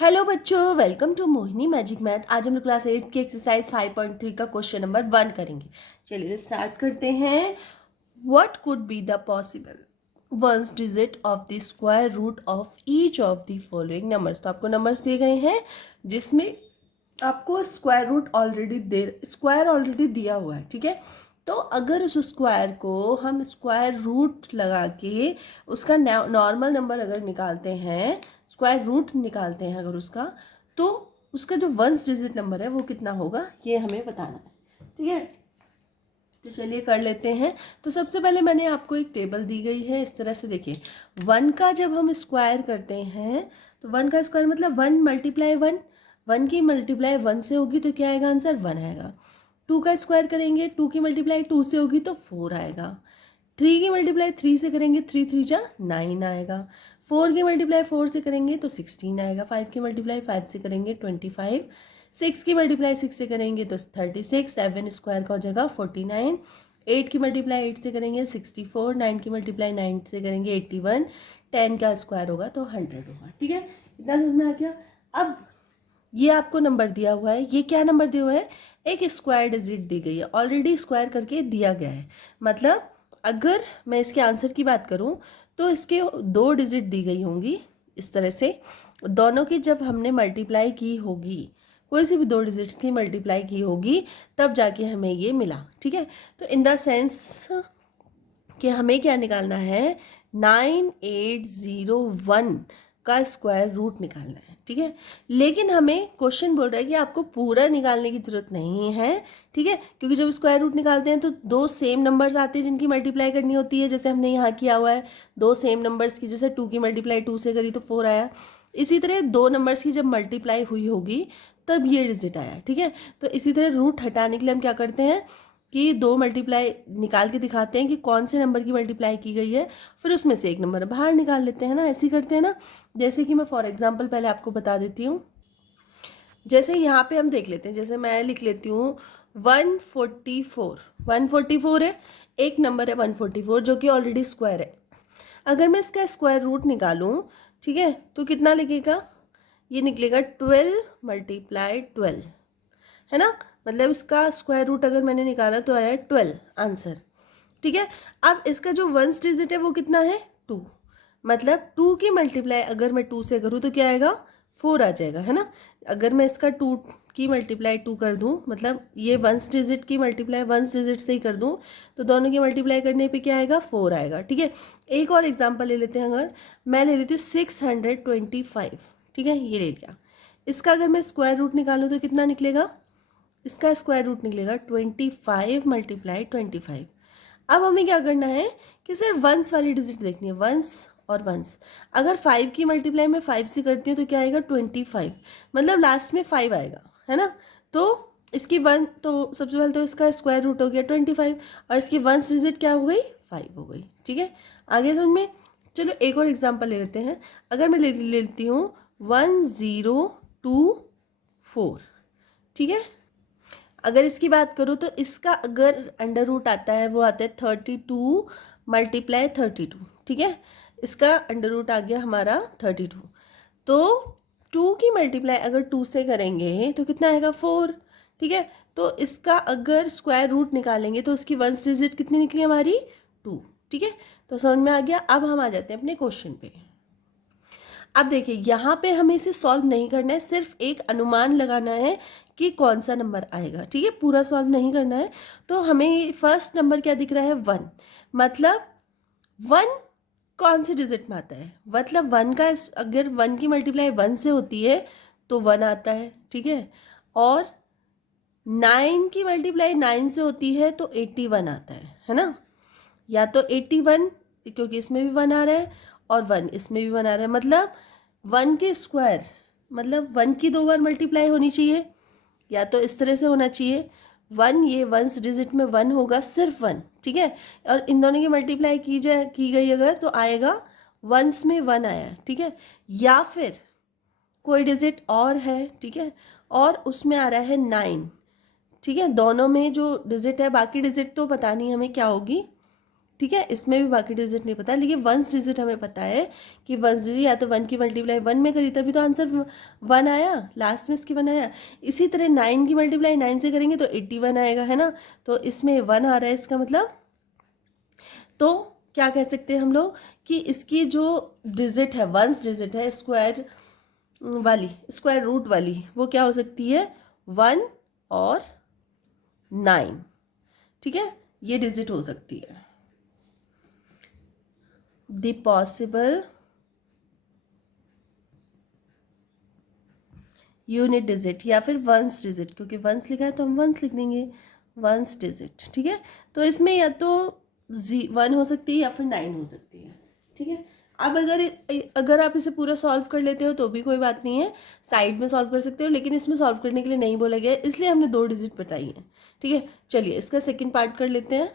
Hello बच्चों, welcome to Mohini magic math. आज हम लोग क्लास 8 की एक्सरसाइज 5.3 का क्वेश्चन नंबर 1 करेंगे। चलिए स्टार्ट करते हैं। What could be the possible ones digit of the square root of each of the following numbers. तो आपको नंबर्स दिए गए हैं जिसमें आपको स्क्वायर ऑलरेडी दिया हुआ है, ठीक है। तो अगर उस स्क्वायर को हम स्क्वायर रूट लगा के उसका नॉर्मल नंबर अगर निकालते हैं, स्क्वायर रूट निकालते हैं अगर उसका, तो उसका जो वंस डिजिट नंबर है वो कितना होगा ये हमें बताना है, ठीक है। तो चलिए कर लेते हैं। तो सबसे पहले मैंने आपको एक टेबल दी गई है, इस तरह से देखिए। 1 का जब हम स्क्वायर करते हैं तो 1 का स्क्वायर मतलब 1 मल्टीप्लाई 1, 1 की मल्टीप्लाई 1 से होगी तो क्या आएगा आंसर 1 आएगा। 2 का स्क्वायर करेंगे, 2 की मल्टीप्लाई 2 से होगी तो 4 आएगा। 3 की मल्टीप्लाई 3 से करेंगे, 3 3 जा 9 आएगा। 4 की मल्टीप्लाई 4 से करेंगे तो 16 आएगा। 5 की मल्टीप्लाई 5 से करेंगे 25। 6 की मल्टीप्लाई 6 से करेंगे तो 36। 7 स्क्वायर का हो जाएगा 49। 8 की मल्टीप्लाई 8 से करेंगे 64। 9 की मल्टीप्लाई 9 से करेंगे 81। 10 का स्क्वायर होगा तो 100 होगा, ठीक है। इतना समझ में आ गया। अब ये आपको नंबर दिया हुआ है, ये क्या नंबर दिया हुआ है, एक स्क्वायर डिजिट दी गई है, ऑलरेडी स्क्वायर करके दिया गया है। मतलब अगर मैं इसके आंसर की बात करूं तो इसके 2 डिजिट दी गई होंगी इस तरह से, दोनों की जब हमने मल्टीप्लाई की होगी, कोई सी भी 2 डिजिट्स की मल्टीप्लाई की होगी तब जाके हमें ये मिला, ठीक है। तो इन द सेंस कि हमें क्या निकालना है, 9801 का स्क्वायर रूट निकालना है, ठीक है। लेकिन हमें क्वेश्चन बोल रहा है कि आपको पूरा निकालने की जरूरत नहीं है, ठीक है, क्योंकि जब स्क्वायर रूट निकालते हैं तो 2 सेम नंबर्स आते हैं जिनकी मल्टीप्लाई करनी होती है, जैसे हमने यहाँ किया हुआ है 2 सेम नंबर्स की, जैसे 2 की मल्टीप्लाई 2 से करी तो 4 आया। इसी तरह 2 नंबर्स की जब मल्टीप्लाई हुई होगी तब ये डिजिट आया, ठीक है। तो इसी तरह रूट हटाने के लिए हम क्या करते हैं कि 2 मल्टीप्लाई निकाल के दिखाते हैं कि कौन से नंबर की मल्टीप्लाई की गई है, फिर उसमें से एक नंबर बाहर निकाल लेते हैं ना, ऐसे ही करते हैं ना। जैसे कि मैं फॉर एग्जांपल पहले आपको बता देती हूँ। जैसे यहाँ पे हम देख लेते हैं, जैसे मैं लिख लेती हूँ 144। 144 है, एक नंबर है 144 जो कि ऑलरेडी स्क्वायर है। अगर मैं इसका स्क्वायर रूट निकालूँ, ठीक है, तो कितना लिखेगा, ये निकलेगा 12 मल्टीप्लाई 12, है ना। मतलब इसका स्क्वायर रूट अगर मैंने निकाला तो आया 12 आंसर, ठीक है। अब इसका जो वंस डिजिट है वो कितना है 2, मतलब 2 की मल्टीप्लाई अगर मैं 2 से करूँ तो क्या आएगा 4 आ जाएगा, है ना। अगर मैं इसका 2 की मल्टीप्लाई 2 कर दूँ, मतलब ये वंस डिजिट की मल्टीप्लाई वंस डिजिट से ही कर दूँ, तो दोनों की मल्टीप्लाई करने पे क्या आएगा 4 आएगा, ठीक है। एक और एग्जांपल ले लेते हैं। अगर मैं ले लेती हूँ 625, ठीक है, ये ले लिया। इसका अगर मैं स्क्वायर रूट निकालूँ तो कितना निकलेगा, इसका स्क्वायर रूट निकलेगा 25 मल्टीप्लाई 25। अब हमें क्या करना है कि सिर्फ वंस वाली डिजिट देखनी है, वंस और वंस। अगर 5 की मल्टीप्लाई मैं 5 से करती हूँ तो क्या आएगा 25, मतलब लास्ट में 5 आएगा, है ना। तो इसकी वन, तो सबसे पहले तो इसका स्क्वायर रूट हो गया 25 और इसकी वंस डिजिट क्या हो गई 5 हो गई, ठीक है। आगे समझ में। चलो एक और एग्जाम्पल ले लेते हैं। अगर मैं लेती हूँ 1024, ठीक है। अगर इसकी बात करूँ तो इसका अगर अंडर रूट आता है वो आता है 32 मल्टीप्लाई 32, ठीक है। इसका अंडर रूट आ गया हमारा 32। तो 2 की मल्टीप्लाई अगर 2 से करेंगे तो कितना आएगा 4, ठीक है। तो इसका अगर स्क्वायर रूट निकालेंगे तो उसकी वंस डिजिट कितनी निकली हमारी 2, ठीक है। तो समझ में आ गया। अब हम आ जाते हैं अपने क्वेश्चन पे। अब देखिए यहाँ पे हमें इसे सॉल्व नहीं करना है, सिर्फ एक अनुमान लगाना है कि कौन सा नंबर आएगा, ठीक है, पूरा सॉल्व नहीं करना है। तो हमें फर्स्ट नंबर क्या दिख रहा है 1, मतलब 1 कौन से डिजिट में आता है, मतलब 1 का अगर 1 की मल्टीप्लाई 1 से होती है तो 1 आता है, ठीक है। और 9 की मल्टीप्लाई 9 से होती है तो 81 आता है ना। या तो 81, क्योंकि इसमें भी 1 आ रहा है और 1 इसमें भी 1 आ रहा है, मतलब 1 के स्क्वायर, मतलब 1 की 2 बार मल्टीप्लाई होनी चाहिए, या तो इस तरह से होना चाहिए 1, ये वंस डिजिट में 1 होगा, सिर्फ 1, ठीक है। और इन दोनों की मल्टीप्लाई की गई अगर तो आएगा वंस में 1 आया, ठीक है। या फिर कोई डिजिट और है, ठीक है, और उसमें आ रहा है 9, ठीक है। दोनों में जो डिजिट है, बाकी डिजिट तो पता नहीं हमें क्या होगी, ठीक है, इसमें भी बाकी डिजिट नहीं पता, लेकिन वंस डिजिट हमें पता है कि वंस डिजिट या तो 1 की मल्टीप्लाई 1 में करी तभी तो आंसर 1 आया, लास्ट में इसकी 1 आया। इसी तरह 9 की मल्टीप्लाई 9 से करेंगे तो 81 आएगा, है ना। तो इसमें 1 आ रहा है, इसका मतलब तो क्या कह सकते हैं हम लोग कि इसकी जो डिजिट है, वंस डिजिट है स्क्वायर वाली, स्क्वायर रूट वाली, वो क्या हो सकती है 1 और 9, ठीक है, ये डिजिट हो सकती है। द पॉसिबल यूनिट डिजिट या फिर वंस डिजिट, क्योंकि वंस लिखा है तो हम वंस लिख देंगे, वंस डिजिट, ठीक है। तो इसमें या तो 1 हो सकती है या फिर 9 हो सकती है, ठीक है। अब अगर आप इसे पूरा सॉल्व कर लेते हो तो भी कोई बात नहीं है, साइड में सॉल्व कर सकते हो, लेकिन इसमें सॉल्व करने के लिए नहीं बोला गया है, इसलिए हमने 2 डिजिट बताई है, ठीक है। चलिए इसका सेकंड पार्ट कर लेते हैं।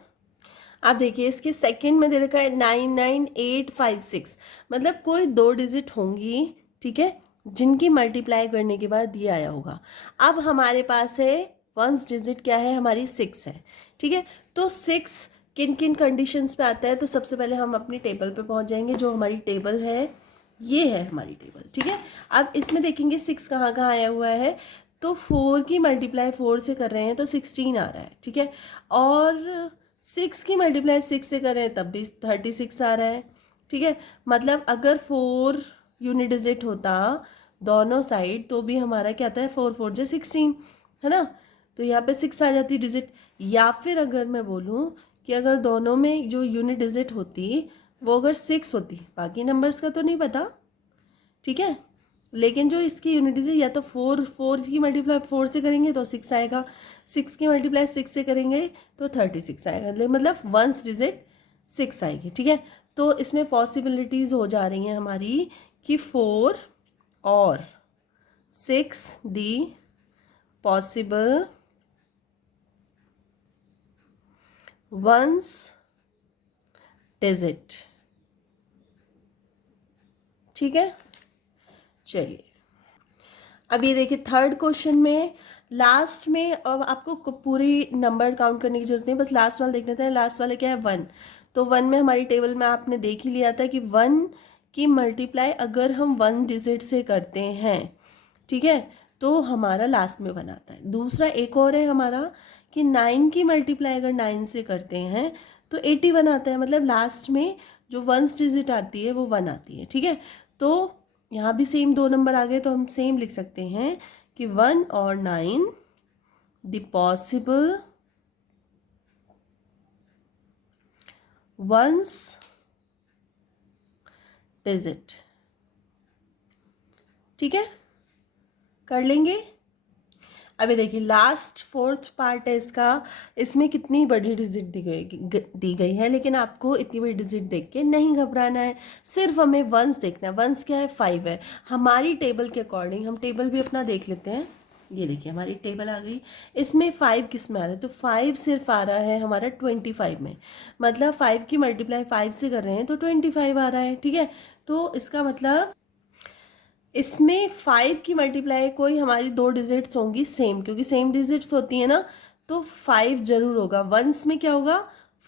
आप देखिए इसके सेकंड में दे रखा है 99856, मतलब कोई 2 डिजिट होंगी, ठीक है, जिनकी मल्टीप्लाई करने के बाद ये आया होगा। अब हमारे पास है वंस डिजिट क्या है, हमारी 6 है, ठीक है। तो 6 किन किन कंडीशंस पे आता है, तो सबसे पहले हम अपनी टेबल पे पहुंच जाएंगे। जो हमारी टेबल है ये है हमारी टेबल, ठीक है। अब इसमें देखेंगे 6 कहाँ कहाँ आया हुआ है, तो 4 की मल्टीप्लाई 4 से कर रहे हैं तो 16 आ रहा है, ठीक है। और 6 की मल्टीप्लाई 6 से कर रहे हैं तब भी 36 आ रहा है, ठीक है। मतलब अगर 4 यूनिट डिजिट होता दोनों साइड तो भी हमारा क्या आता है 4 4 जो 16, है ना। तो यहाँ पे 6 आ जाती डिजिट। या फिर अगर मैं बोलूँ कि अगर दोनों में जो यूनिट डिजिट होती वो अगर 6 होती, बाकी नंबर्स का तो नहीं पता, ठीक है, लेकिन जो इसकी यूनिट डिजिट या तो 4 की मल्टीप्लाई 4 से करेंगे तो 6 आएगा, 6 की मल्टीप्लाई 6 से करेंगे तो 36 आएगा, मतलब वंस डिजिट 6 आएगी, ठीक है। तो इसमें पॉसिबिलिटीज़ हो जा रही हैं हमारी कि 4 और 6 दी पॉसिबल वंस डिजिट, ठीक है। चलिए अब ये देखिए थर्ड क्वेश्चन में लास्ट में अब आपको पूरी नंबर काउंट करने की जरूरत नहीं, बस लास्ट वाला देख लेते हैं। लास्ट वाले क्या है 1, तो 1 में हमारी टेबल में आपने देख ही लिया था कि 1 की मल्टीप्लाई अगर हम 1 डिजिट से करते हैं, ठीक है, तो हमारा लास्ट में 1 आता है। दूसरा एक और है हमारा कि 9 की मल्टीप्लाई अगर 9 से करते हैं तो 81 आता है, मतलब लास्ट में जो वंस डिजिट आती है वो 1 आती है, ठीक है। तो यहाँ भी सेम 2 नंबर आ गए तो हम सेम लिख सकते हैं कि 1 और 9 द पॉसिबल वंस डिजिट, ठीक है, कर लेंगे। अभी देखिए लास्ट 4th पार्ट है इसका, इसमें कितनी बड़ी डिजिट दी गई है, लेकिन आपको इतनी बड़ी डिजिट देख के नहीं घबराना है, सिर्फ हमें वंस देखना है। वंस क्या है 5 है हमारी टेबल के अकॉर्डिंग। हम टेबल भी अपना देख लेते हैं, ये देखिए हमारी टेबल आ गई, इसमें 5 किस में आ रहा है, तो 5 सिर्फ आ रहा है हमारा 25 में, मतलब 5 की मल्टीप्लाई 5 से कर रहे हैं तो 25 आ रहा है, ठीक है। तो इसका मतलब इसमें 5 की मल्टीप्लाई कोई हमारी 2 डिजिट्स होंगी सेम, क्योंकि सेम डिजिट्स होती है ना, तो 5 जरूर होगा। वंस में क्या होगा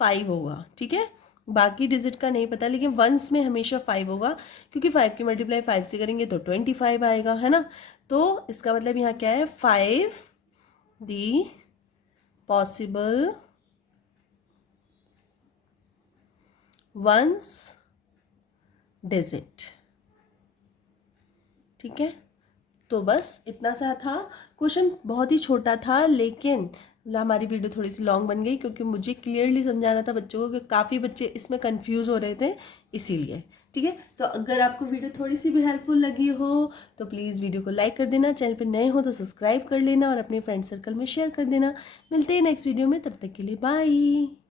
5 होगा, ठीक है, बाकी डिजिट का नहीं पता, लेकिन वंस में हमेशा 5 होगा, क्योंकि 5 की मल्टीप्लाई 5 से करेंगे तो 25 आएगा, है ना। तो इसका मतलब यहाँ क्या है 5 दी पॉसिबल वंस डिजिट, ठीक है। तो बस इतना सा था क्वेश्चन, बहुत ही छोटा था, लेकिन हमारी वीडियो थोड़ी सी लॉन्ग बन गई क्योंकि मुझे क्लियरली समझाना था बच्चों को, कि काफ़ी बच्चे इसमें कंफ्यूज हो रहे थे इसीलिए, ठीक है। तो अगर आपको वीडियो थोड़ी सी भी हेल्पफुल लगी हो तो प्लीज़ वीडियो को लाइक कर देना, चैनल पर नए हो तो सब्सक्राइब कर लेना और अपने फ्रेंड सर्कल में शेयर कर देना। मिलते हैं नेक्स्ट वीडियो में, तब तक के लिए बाय।